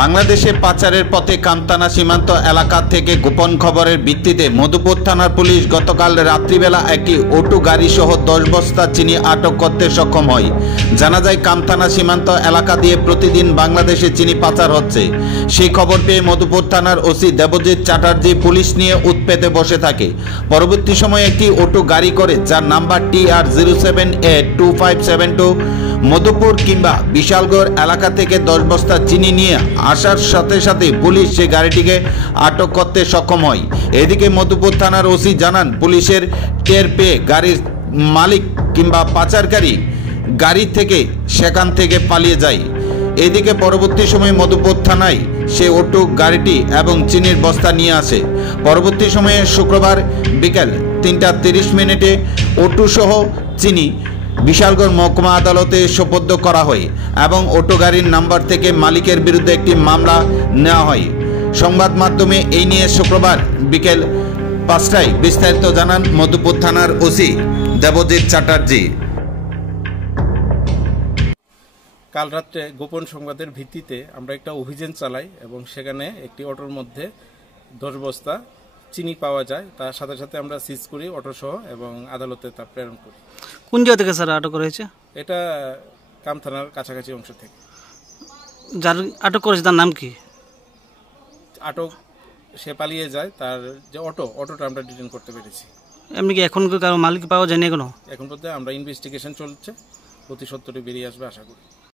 বাংলাদেশে পাচারের পথে কামতানা সীমান্ত এলাকা থেকে গোপন খবরের ভিত্তিতে মধুপুর থানার পুলিশ গতকাল রাত্রিবেলা একটি অটো গাড়ি সহ 10 বস্তা চিনি আটক করতে সক্ষম হয়। জানা যায় কামতানা সীমান্ত এলাকা দিয়ে প্রতিদিন বাংলাদেশে চিনি পাচার হচ্ছে। সেই খবর পেয়ে মধুপুর থানার ওসি দেবজিৎ চ্যাটার্জি পুলিশ নিয়ে উৎপেতে বসে থাকে। পরবর্তী সময়ে একটি অটো গাড়ি করে যার নাম্বার TR07A2572 মধুপুর কিংবা বিশালগড় এলাকা থেকে 10 বস্তা চিনি নিয়ে আসার সাথে সাথে পুলিশ সেই গাড়িটিকে আটক করতে সক্ষম হয়। এদিকে মধুপুর থানার ওসি জানান, পুলিশের টের পেয়ে গাড়ির মালিক কিংবা পাচারকারী গাড়ি থেকে সেখান থেকে পালিয়ে যায়। এদিকে পরবর্তী সময়ে মধুপুর থানায় সে অটো গাড়িটি এবং চিনির বস্তা নিয়ে আসে। পরবর্তী সময়ে শুক্রবার বিকেল 3:30 অটো সহ চিনি বিশালগড় মহকুমা আদালতে সোপর্দ করা হয় এবং অটো গাড়ির নাম্বার থেকে মালিকের বিরুদ্ধে একটি মামলা নেওয়া হয়। সংবাদ মাধ্যমে এই নিয়ে শুক্রবার বিকেল 5টায় বিস্তারিত জানান মধুপুর থানার ওসি দেবজিৎ চ্যাটার্জি। কাল রাত্রে গোপন সংবাদের ভিত্তিতে আমরা একটা অভিযান চালাই এবং সেখানে একটি অটোর মধ্যে 10 বস্তা চিনি পাওয়া যায়। তার সাথে সাথে আমরা সিজ করি অটো সহ এবং আদালতে তা প্রেরণ করি। কোন জায়গা থেকে স্যার আটক করা হয়েছে? এটা কাম থানার কাছাকাছি অংশ থেকে। যার আটক করেছে তার নাম কি? আটক সে পালিয়ে যায়, তার যে অটোটা আমরা ডিটেইন করতে পেরেছি। এমনি কি এখন কারো মালিক পাওয়া যায়নি এখনো? এখন পর্যন্ত আমরা ইনভেস্টিগেশন চলছে, অতি সত্বরই বেরিয়ে আসবে আশা করি।